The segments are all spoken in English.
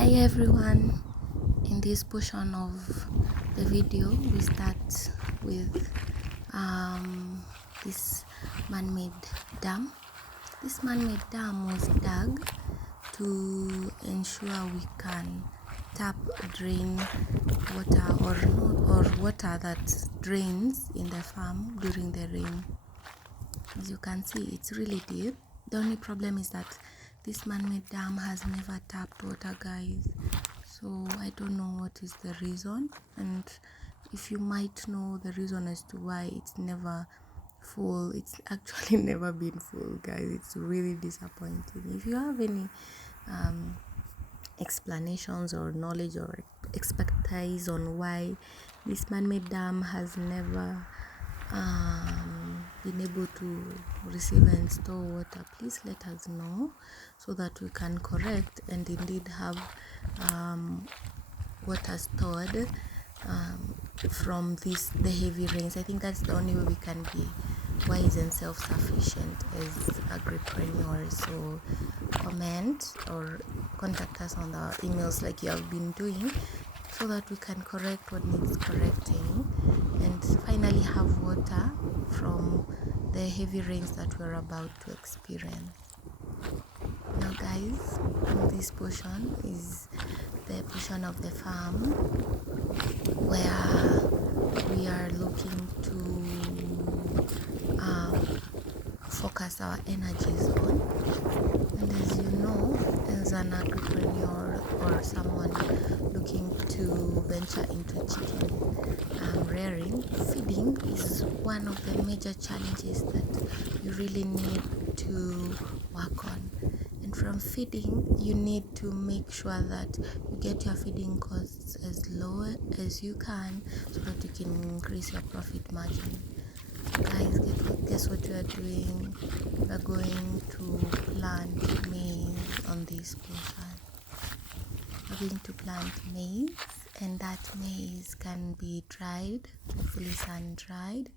Hi everyone, in this portion of the video we start with this man-made dam. This man-made dam was dug to ensure we can tap drain water or water that drains in the farm during the rain. As you can see, it's really deep. The only problem is that this man-made dam has never tapped water, guys. So I don't know what is the reason, and if you might know the reason as to why it's never full, it's actually never been full, guys. It's really disappointing. If you have any explanations or knowledge or expertise on why this man-made dam has never been able to receive and store water, please let us know so that we can correct and indeed have water stored from the heavy rains. I think that's the only way we can be wise and self-sufficient as agripreneurs. So comment or contact us on the emails like you have been doing, so that we can correct what needs correcting and finally have water from the heavy rains that we're about to experience. Now guys, this portion is the portion of the farm where we are looking to focus our energies on. And as you know, as an entrepreneur or someone looking to venture into chicken rearing, feeding is one of the major challenges that you really need to work on. And from feeding, you need to make sure that you get your feeding costs as low as you can so that you can increase your profit margin. Guys, guess what we are doing? We are going to plant maize on this portion. We're going to plant maize, and that maize can be dried, hopefully sun-dried,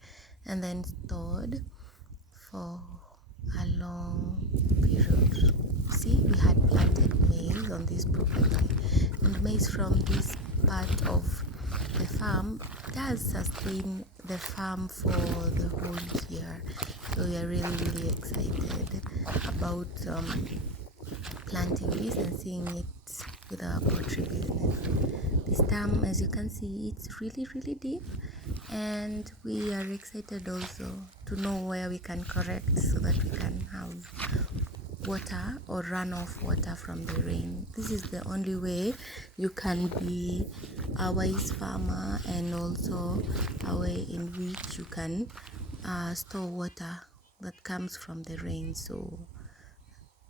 and then stored for a long period. See, we had planted maize on this property, and maize from this part of the farm does sustain the farm for the whole year. So we are really excited about planting this and seeing it with our poultry business. This dam, as you can see, it's really deep, and we are excited also to know where we can correct so that we can have water or runoff water from the rain. This is the only way you can be a wise farmer, and also a way in which you can store water that comes from the rain. So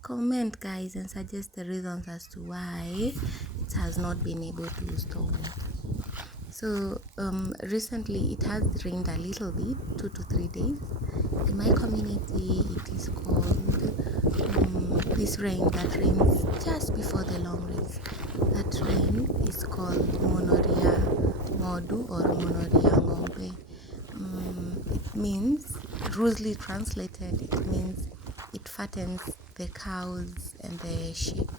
comment, guys, and suggest the reasons as to why it has not been able to store water. So recently it has rained a little bit, 2 to 3 days. In my community, it is called this rain that rains just before the long rains. That rain is called Monoria Modu or Monoria Ngombe. It means, loosely translated, it means it fattens the cows and the sheep.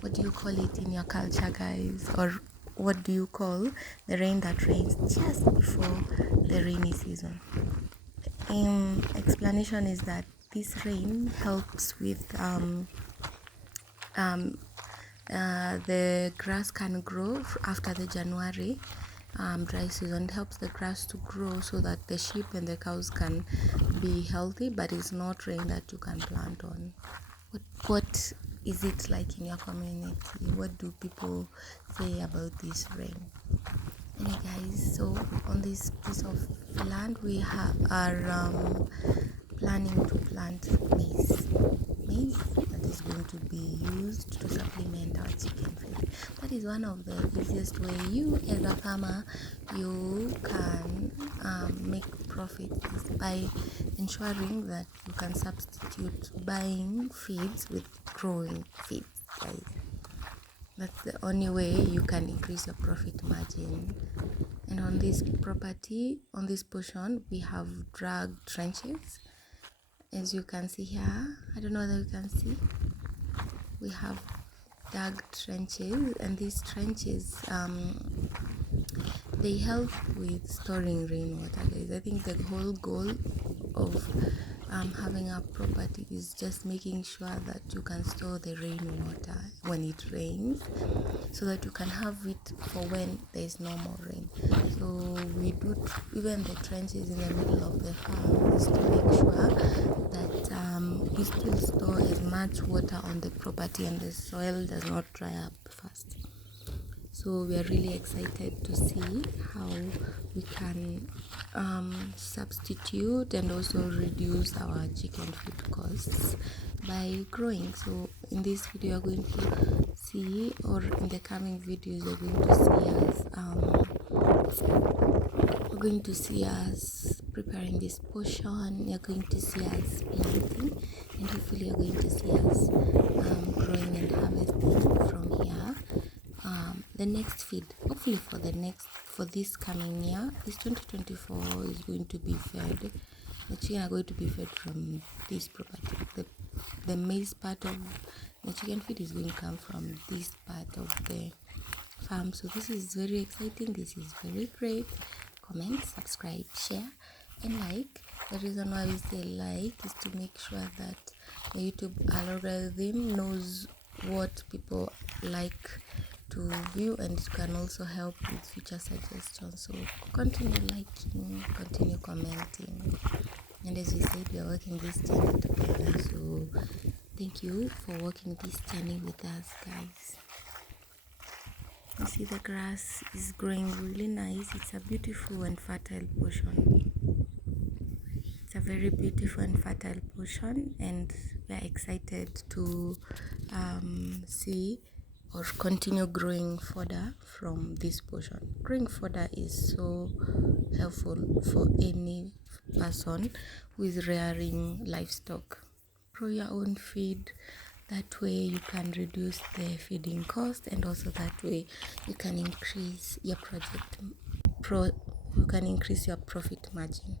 What do you call it in your culture, guys? Or what do you call the rain that rains just before the rainy season? Explanation is that this rain helps with the grass can grow after the January dry season. It helps the grass to grow so that the sheep and the cows can be healthy, but it's not rain that you can plant on. What is it like in your community? What do people say about this rain? Anyway, guys, so on this piece of land we are planning to plant maize that is going to be used to supplement our chicken feed. That is one of the easiest way you as a farmer you can make profit, is by ensuring that you can substitute buying feeds with growing feeds, guys. That's the only way you can increase your profit margin. And on this property, on this portion, we have dug trenches. As you can see here, I don't know whether you can see, we have dug trenches, and these trenches they help with storing rainwater, guys. I think the whole goal of having a property is just making sure that you can store the rainwater when it rains, so that you can have it for when there is no more rain. So we do even the trenches in the middle of the farm is to make sure that we still store as much water on the property and the soil does not dry up fast. So we are really excited to see how we can substitute and also reduce our chicken feed costs by growing. So in this video you're going to see, or in the coming videos you're going to see us preparing this portion. You're going to see us planting, and hopefully you're going to see us growing and harvesting from here. The next feed, hopefully for this coming year, this 2024 is going to be fed. The chicken are going to be fed from this property. The maize part of the chicken feed is going to come from this part of the farm. So this is very exciting. This is very great. Comment, subscribe, share, and like. The reason why we say like is to make sure that the YouTube algorithm knows what people like to view, and it can also help with future suggestions. So continue liking, continue commenting, and as we said, we are working this journey together. So thank you for working this journey with us, guys. You see the grass is growing really nice. It's a beautiful and fertile portion. It's a very beautiful and fertile portion, and we are excited to see or continue growing fodder from this portion. Growing fodder is so helpful for any person who is rearing livestock. Grow your own feed. That way you can reduce the feeding cost, and also that way you can increase your profit margin.